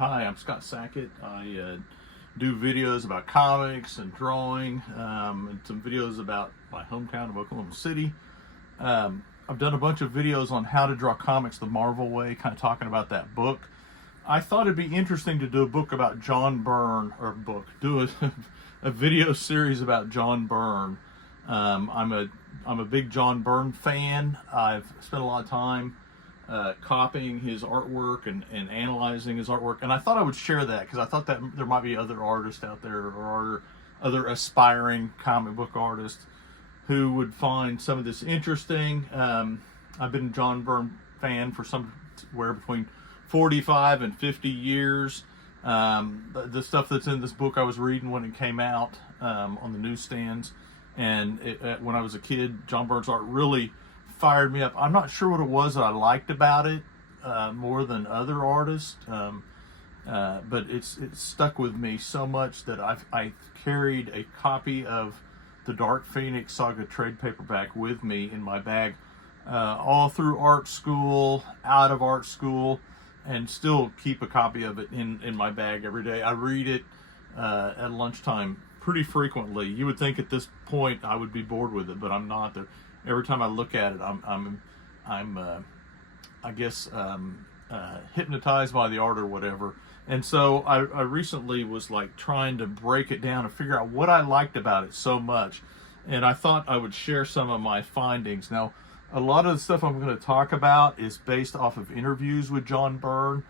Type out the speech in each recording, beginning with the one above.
Hi, I'm Scott Sackett. I do videos about comics and drawing, and some videos about my hometown of Oklahoma City. I've done a bunch of videos on how to draw comics the Marvel way, kind of talking about that book. I thought it'd be interesting to do a book about John Byrne, do a video series about John Byrne. I'm a big John Byrne fan. I've spent a lot of time copying his artwork and analyzing his artwork, and I thought I would share that because I thought that there might be other artists out there or other aspiring comic book artists who would find some of this interesting. I've been a John Byrne fan for somewhere between 45 and 50 years. The stuff that's in this book I was reading when it came out on the newsstands, and when I was a kid, John Byrne's art really fired me up. I'm not sure what it was that I liked about it more than other artists, but it's stuck with me so much that I carried a copy of the Dark Phoenix Saga trade paperback with me in my bag all through art school, out of art school, and still keep a copy of it in my bag every day. I read it at lunchtime pretty frequently. You would think at this point I would be bored with it, but I'm not. Every time I look at it, I'm hypnotized by the art or whatever. And so I recently was like trying to break it down and figure out what I liked about it so much. And I thought I would share some of my findings. Now, a lot of the stuff I'm going to talk about is based off of interviews with John Byrne.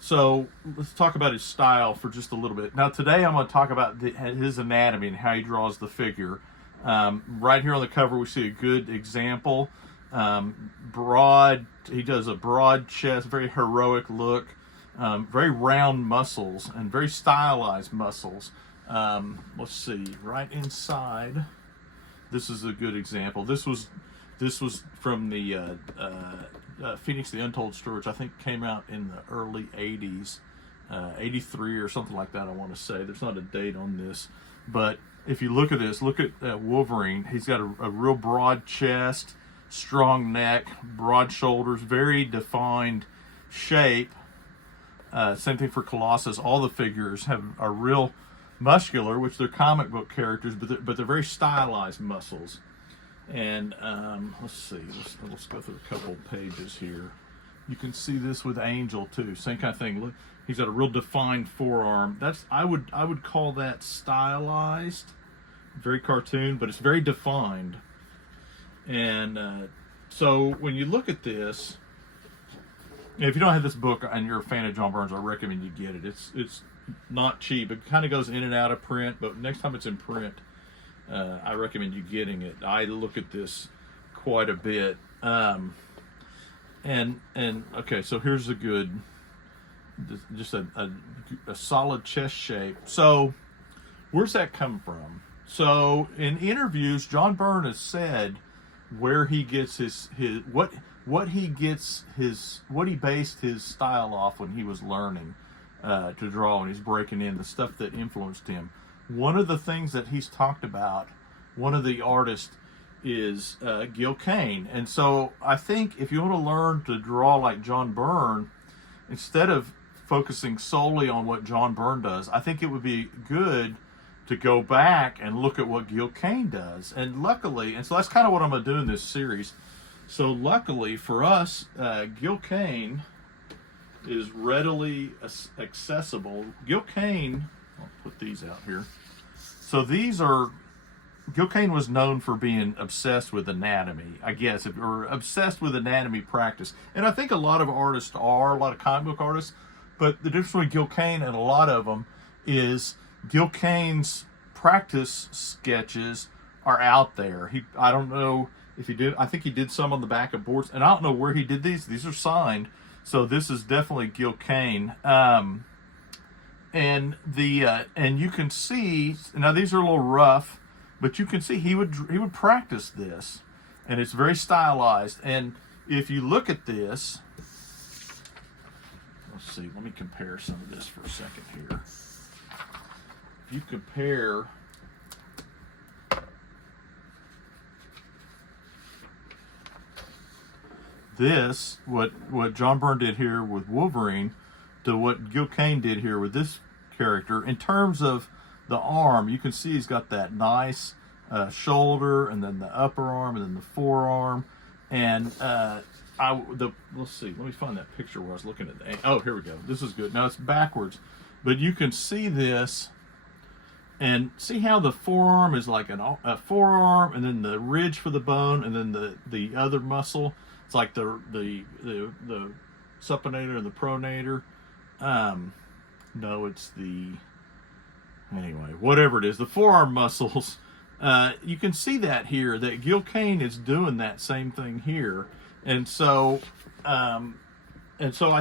So let's talk about his style for just a little bit. Now, today I'm going to talk about his anatomy and how he draws the figure. Right here on the cover we see a good example. He does a broad chest, very heroic look, very round muscles and very stylized muscles. Let's see, right inside, this is a good example. This was from the Phoenix the Untold Story, which I think came out in the early 80s, 83 or something like that, I want to say. There's not a date on this, but if you look at this, look at Wolverine. He's got a real broad chest, strong neck, broad shoulders, very defined shape. Same thing for Colossus. All the figures are real muscular, which they're comic book characters, but they're very stylized muscles. And let's see, let's go through a couple pages here. You can see this with Angel too, same kind of thing. Look, he's got a real defined forearm. I would call that stylized, very cartoon, but it's very defined. And so when you look at this, if you don't have this book and you're a fan of John Byrne's, I recommend you get it. It's not cheap. It kind of goes in and out of print, but next time it's in print, I recommend you getting it. I look at this quite a bit. Okay, so here's a good, just a solid chest shape. So where's that come from? So in interviews, John Byrne has said where he gets what he based his style off when he was learning to draw, and he's breaking in the stuff that influenced him. One of the things that he's talked about, one of the artists, is Gil Kane. And so I think if you want to learn to draw like John Byrne, instead of focusing solely on what John Byrne does, I think it would be good to go back and look at what Gil Kane does. And luckily, and so that's kind of what I'm going to do in this series. So luckily for us, Gil Kane is readily accessible. Gil Kane, I'll put these out here. So Gil Kane was known for being obsessed with anatomy, I guess, or obsessed with anatomy practice. And I think a lot of artists are, a lot of comic book artists, but the difference between Gil Kane and a lot of them is Gil Kane's practice sketches are out there. I don't know if he did, I think he did some on the back of boards, and I don't know where he did these. These are signed, so this is definitely Gil Kane. And you can see, now these are a little rough, but you can see he would practice this, and it's very stylized. And if you look at this, let's see, let me compare some of this for a second here. If you compare this, what John Byrne did here with Wolverine, to what Gil Kane did here with this character. In terms of the arm, you can see he's got that nice shoulder, and then the upper arm, and then the forearm. And let's see, let me find that picture where I was looking at the, oh, here we go. This is good. Now it's backwards, but you can see this, and see how the forearm is like a forearm, and then the ridge for the bone, and then the other muscle. It's like the supinator and the pronator. No, it's anyway, whatever it is, the forearm muscles. You can see that here, that Gil Kane is doing that same thing here. And so I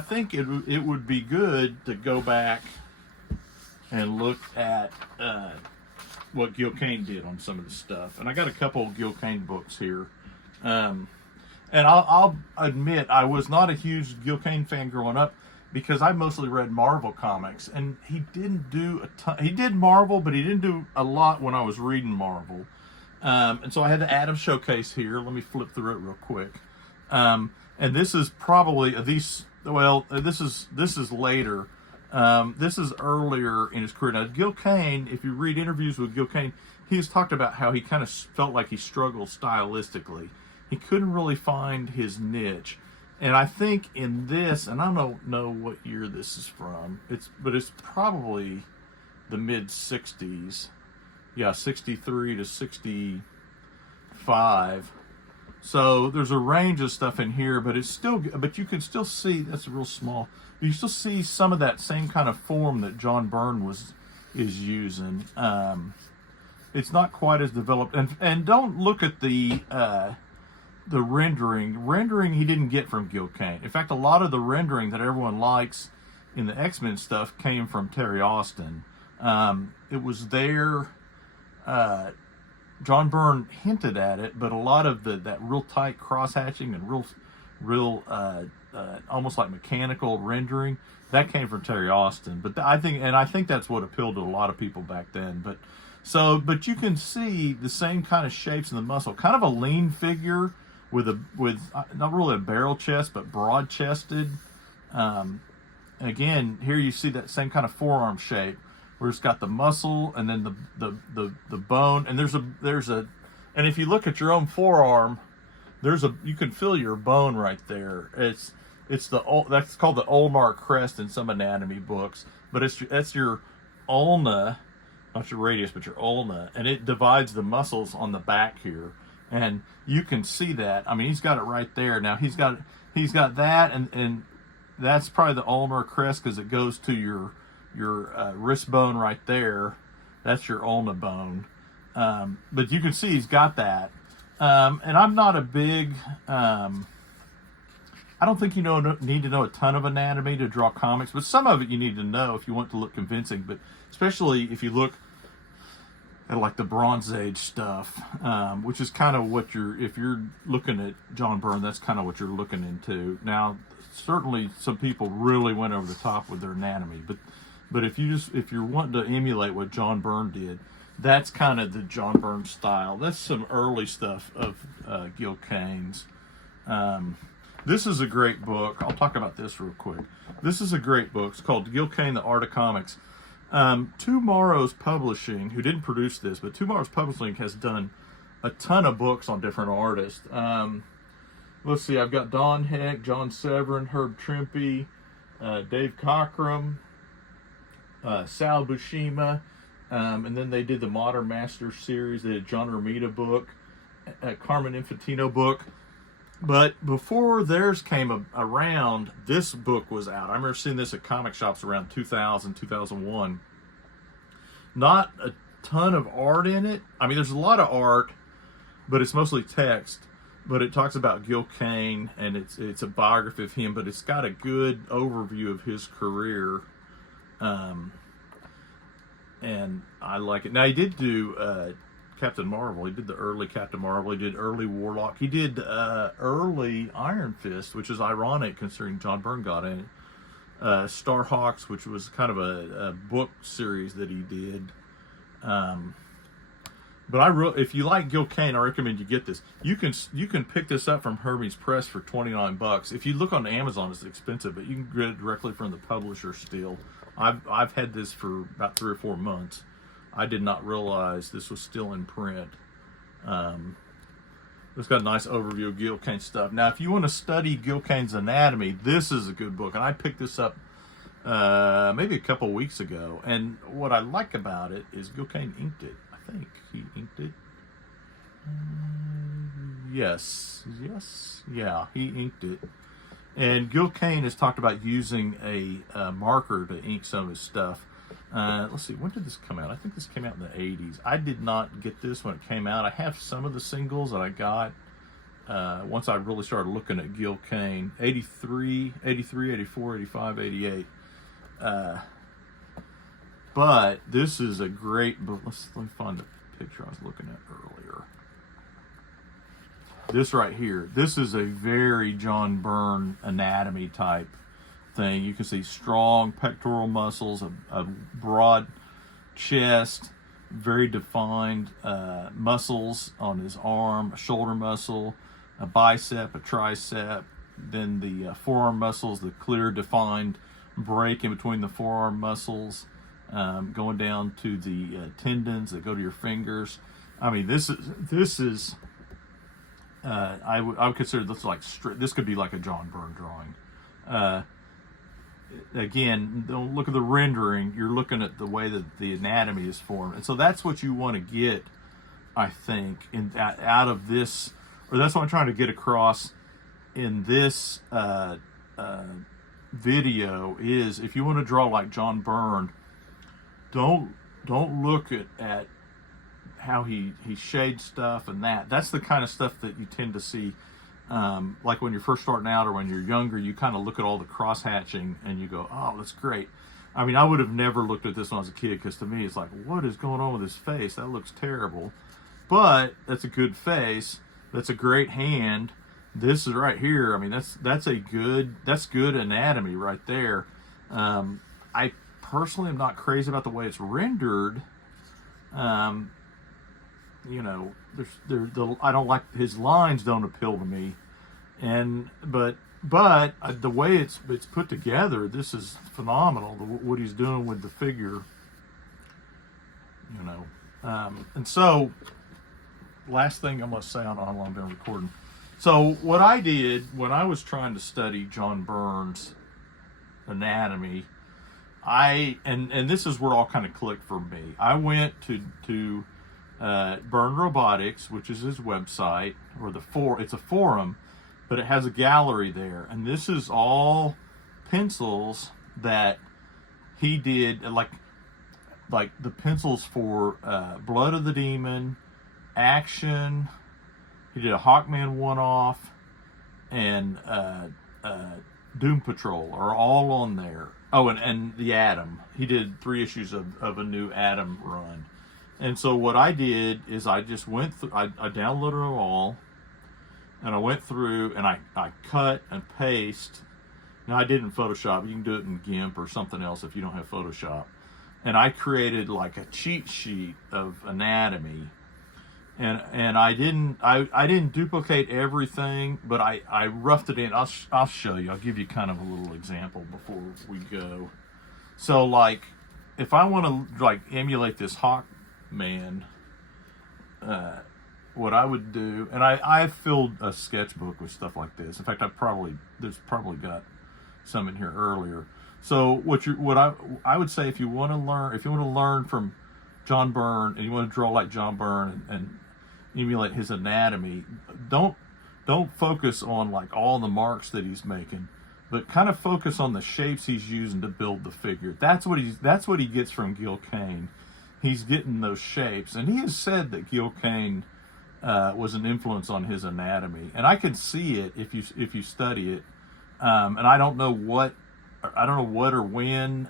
think it would be good to go back and look at what Gil Kane did on some of the stuff. And I got a couple of Gil Kane books here. And I'll admit, I was not a huge Gil Kane fan growing up, because I mostly read Marvel comics, and he didn't do a ton. He did Marvel, but he didn't do a lot when I was reading Marvel. And so I had the Adam Showcase here. Let me flip through it real quick. And this is probably this is later. This is earlier in his career. Now, Gil Kane, if you read interviews with Gil Kane, he's talked about how he kind of felt like he struggled stylistically. He couldn't really find his niche. And I think in this, and I don't know what year this is from, but it's probably the mid 60s. Yeah, 63 to 65. So there's a range of stuff in here, but but you can still see, that's real small. You still see some of that same kind of form that John Byrne is using. It's not quite as developed, and don't look at the rendering he didn't get from Gil Kane. In fact, a lot of the rendering that everyone likes in the X-Men stuff came from Terry Austin. It was there. John Byrne hinted at it, but a lot of that real tight cross-hatching and real almost like mechanical rendering, that came from Terry Austin. But I think that's what appealed to a lot of people back then. But you can see the same kind of shapes in the muscle, kind of a lean figure with not really a barrel chest, but broad chested. Again, here you see that same kind of forearm shape, where it's got the muscle and then the bone, and and if you look at your own forearm, you can feel your bone right there. That's called the ulnar crest in some anatomy books, but that's your ulna, not your radius, but your ulna, and it divides the muscles on the back here. And you can see that. I mean, he's got it right there. Now he's got that, and that's probably the ulnar crest, because it goes to your wrist bone right there. That's your ulna bone. But you can see he's got that. And I'm not a big. I don't think you need to know a ton of anatomy to draw comics, but some of it you need to know if you want to look convincing. But especially if you look at like the Bronze Age stuff, which is kind of what if you're looking at John Byrne, that's kind of what you're looking into. Now, certainly some people really went over the top with their anatomy, but if you're wanting to emulate what John Byrne did, that's kind of the John Byrne style. That's some early stuff of Gil Kane's. This is a great book. I'll talk about this real quick. This is a great book. It's called Gil Kane, The Art of Comics. Tomorrow's Publishing, who didn't produce this, but Tomorrow's Publishing has done a ton of books on different artists. Let's see, I've got Don Heck, John Severin, Herb Trimpe, Dave Cockrum, Sal Buscema, and then they did the Modern Masters series. They did John Romita book, Carmen Infantino book. But before theirs came around, this book was out. I remember seeing this at comic shops around 2000, 2001. Not a ton of art in it. I mean, there's a lot of art, but it's mostly text. But it talks about Gil Kane, and it's a biography of him, but it's got a good overview of his career. And I like it. Now, he did do Captain Marvel. He did the early Captain Marvel. He did early Warlock. He did early Iron Fist, which is ironic considering John Byrne got in it. Starhawks, which was kind of a book series that he did. But if you like Gil Kane, I recommend you get this. You can pick this up from Hermes Press for $29. If you look on Amazon, it's expensive, but you can get it directly from the publisher still. I've had this for about 3 or 4 months. I did not realize this was still in print. It's got a nice overview of Gil Kane stuff. Now, if you want to study Gil Kane's anatomy, this is a good book, and I picked this up maybe a couple weeks ago. And what I like about it is Gil Kane inked it. I think he inked it. Yes, yeah, he inked it. And Gil Kane has talked about using a marker to ink some of his stuff. Let's see, when did this come out? I think this came out in the 80s. I did not get this when it came out. I have some of the singles that I got once I really started looking at Gil Kane. 83, 84, 85, 88. But this is a great book. Let me find the picture I was looking at earlier. This right here. This is a very John Byrne anatomy type thing. You can see strong pectoral muscles, a broad chest, very defined muscles on his arm, a shoulder muscle, a bicep, a tricep, then the forearm muscles, the clear defined break in between the forearm muscles, going down to the tendons that go to your fingers. I mean, this is I would consider this like this could be like a John Byrne drawing. Again, don't look at the rendering. You're looking at the way that the anatomy is formed, and so that's what you want to get, I think, out of this, or that's what I'm trying to get across in this video. Is if you want to draw like John Byrne, don't look at how he shades stuff and that's the kind of stuff that you tend to see. Like when you're first starting out or when you're younger, you kind of look at all the cross hatching and you go, oh, that's great. I mean, I would have never looked at this when I was a kid, because to me it's like, what is going on with his face? That looks terrible. But that's a good face. That's a great hand. This is right here. I mean, that's good anatomy right there. I personally am not crazy about the way it's rendered. You know, I don't like his lines. Don't appeal to me, but the way it's put together, this is phenomenal. What he's doing with the figure, you know, and so last thing I'm going to say on how long I've been recording. So what I did when I was trying to study John Byrne's anatomy, and this is where it all kind of clicked for me. I went to Byrne Robotics, which is his website, or it's a forum, but it has a gallery there, and this is all pencils that he did, like the pencils for Blood of the Demon, Action. He did a Hawkman one-off, and Doom Patrol are all on there. Oh, and the Atom. He did 3 issues of a new Atom run. And so what I did is I just went through, I downloaded them all, and I went through and I cut and paste. Now I did in Photoshop. You can do it in GIMP or something else if you don't have Photoshop. And I created like a cheat sheet of anatomy. And I didn't duplicate everything, but I roughed it in. I'll show you. I'll give you kind of a little example before we go. So like, if I want to like emulate this Hawkman, what I would do, and I've filled a sketchbook with stuff like this. In fact, there's probably got some in here earlier. So what I would say, if you want to learn from John Byrne and you want to draw like John Byrne and emulate his anatomy, don't focus on like all the marks that he's making, but kind of focus on the shapes he's using to build the figure. That's what he gets from Gil Kane. He's getting those shapes, and he has said that Gil Kane was an influence on his anatomy, and I can see it if you study it. And I don't know what or when.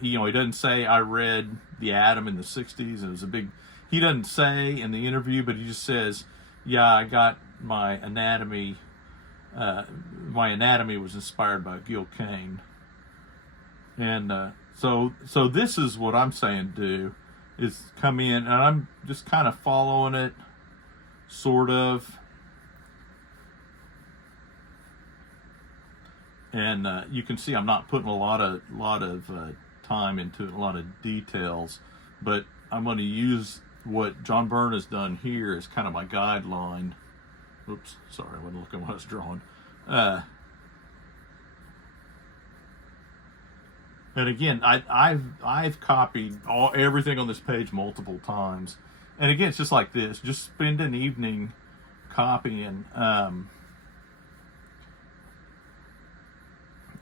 He doesn't say I read the Atom in the '60s and it was a big. He doesn't say in the interview, but he just says, "Yeah, I got my anatomy. My anatomy was inspired by Gil Kane." And so this is what I'm saying. Do is come in, and I'm just kind of following it, sort of. And you can see I'm not putting a lot of time into it, a lot of details, but I'm going to use what John Byrne has done here as kind of my guideline. Oops, sorry, I wasn't looking what I was drawing. And again, I've copied everything on this page multiple times, and again, it's just like this. Just spend an evening copying.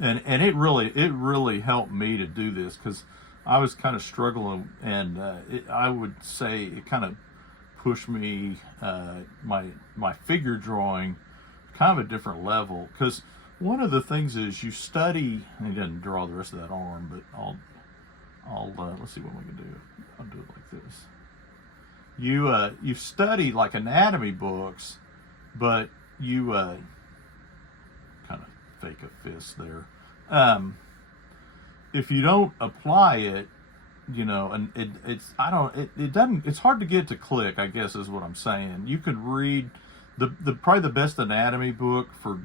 And it really helped me to do this, because I was kind of struggling, and I would say it kind of pushed me my figure drawing kind of a different level. Because one of the things is you study, and he doesn't draw the rest of that arm, but I'll let's see what we can do. I'll do it like this. You study like anatomy books, but you kind of fake a fist there. If you don't apply it, and it's hard to get it to click, I guess is what I'm saying. You could read the probably the best anatomy book for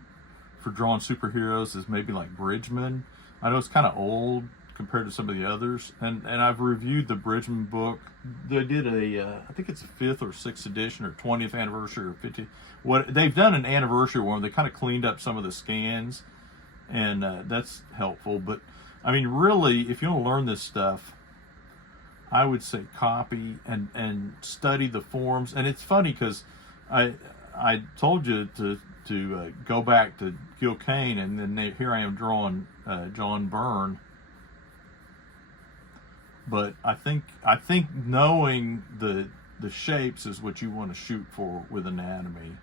drawing superheroes is maybe like Bridgman. I know it's kind of old compared to some of the others, and I've reviewed the Bridgman book. They did I think it's the 5th or 6th edition or 20th anniversary or 50th. What they've done an anniversary one, they kind of cleaned up some of the scans, and that's helpful. But I mean, really, if you want to learn this stuff, I would say copy and study the forms. And it's funny because I told you to go back to Gil Kane, and then here I am drawing John Byrne. But I think knowing the shapes is what you want to shoot for with anatomy.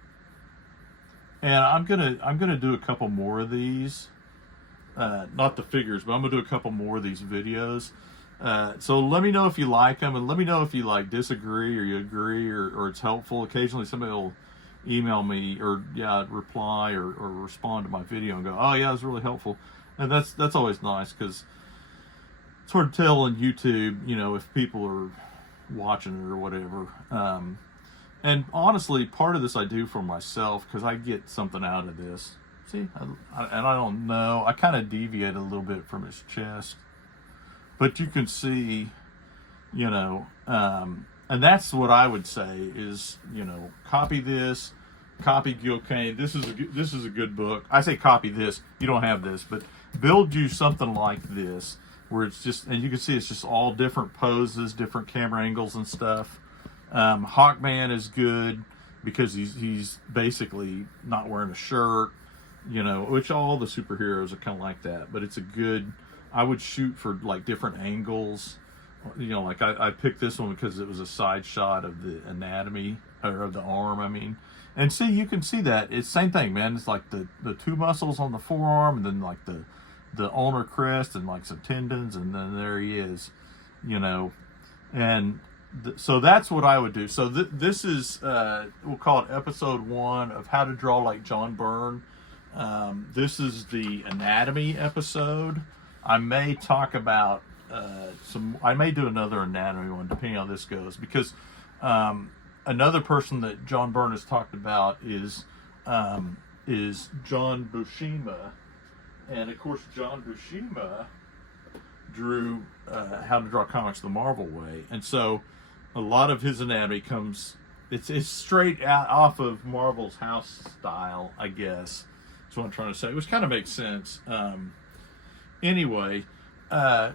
And I'm gonna do a couple more of these, not the figures, but I'm gonna do a couple more of these videos. So let me know if you like them, and let me know if you disagree or you agree, or it's helpful. Occasionally somebody will email me or reply or respond to my video and go, oh yeah, it was really helpful. And that's always nice, because it's hard to tell on YouTube, if people are watching it or whatever. And honestly, part of this I do for myself, because I get something out of this. See, and I don't know, I kind of deviate a little bit from his chest, but you can see, and that's what I would say is, copy this, copy Gil Kane. This is a good book. I say copy this. You don't have this, but build you something like this, where it's just, and you can see it's just all different poses, different camera angles and stuff. Hawkman is good because he's basically not wearing a shirt, which all the superheroes are kind of like that. But it's a good, I would shoot for different angles. Like I picked this one because it was a side shot of the anatomy, or of the arm, I mean. And see, you can see that it's same thing, man. It's like the two muscles on the forearm, and then the ulnar crest, and some tendons, and then there he is, and so that's what I would do. So this is we'll call it episode 1 of how to draw like John Byrne. This is the anatomy episode. I may talk about I may do another anatomy one depending on how this goes, because another person that John Byrne has talked about is John Buscema. And of course, John Buscema drew How to Draw Comics the Marvel Way, and so a lot of his anatomy comes, it's straight out off of Marvel's house style, I guess. That's what I'm trying to say, which kind of makes sense. Anyway,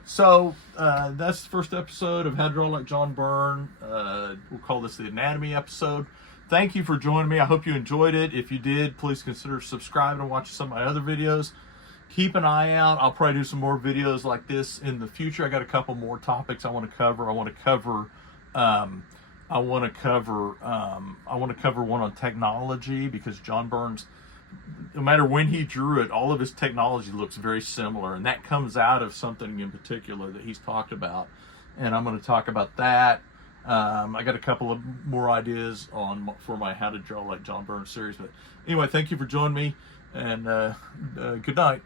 so that's the first episode of How to Draw Like John Byrne. We'll call this the anatomy episode. Thank you for joining me. I hope you enjoyed it. If you did, please consider subscribing and watching some of my other videos. Keep an eye out. I'll probably do some more videos like this in the future. I got a couple more topics I want to cover. I want to cover one on technology, because John Byrne's, no matter when he drew it, all of his technology looks very similar, and that comes out of something in particular that he's talked about, and I'm going to talk about that. I got a couple of more ideas for my How to Draw Like John Byrne series. But anyway, thank you for joining me, and good night.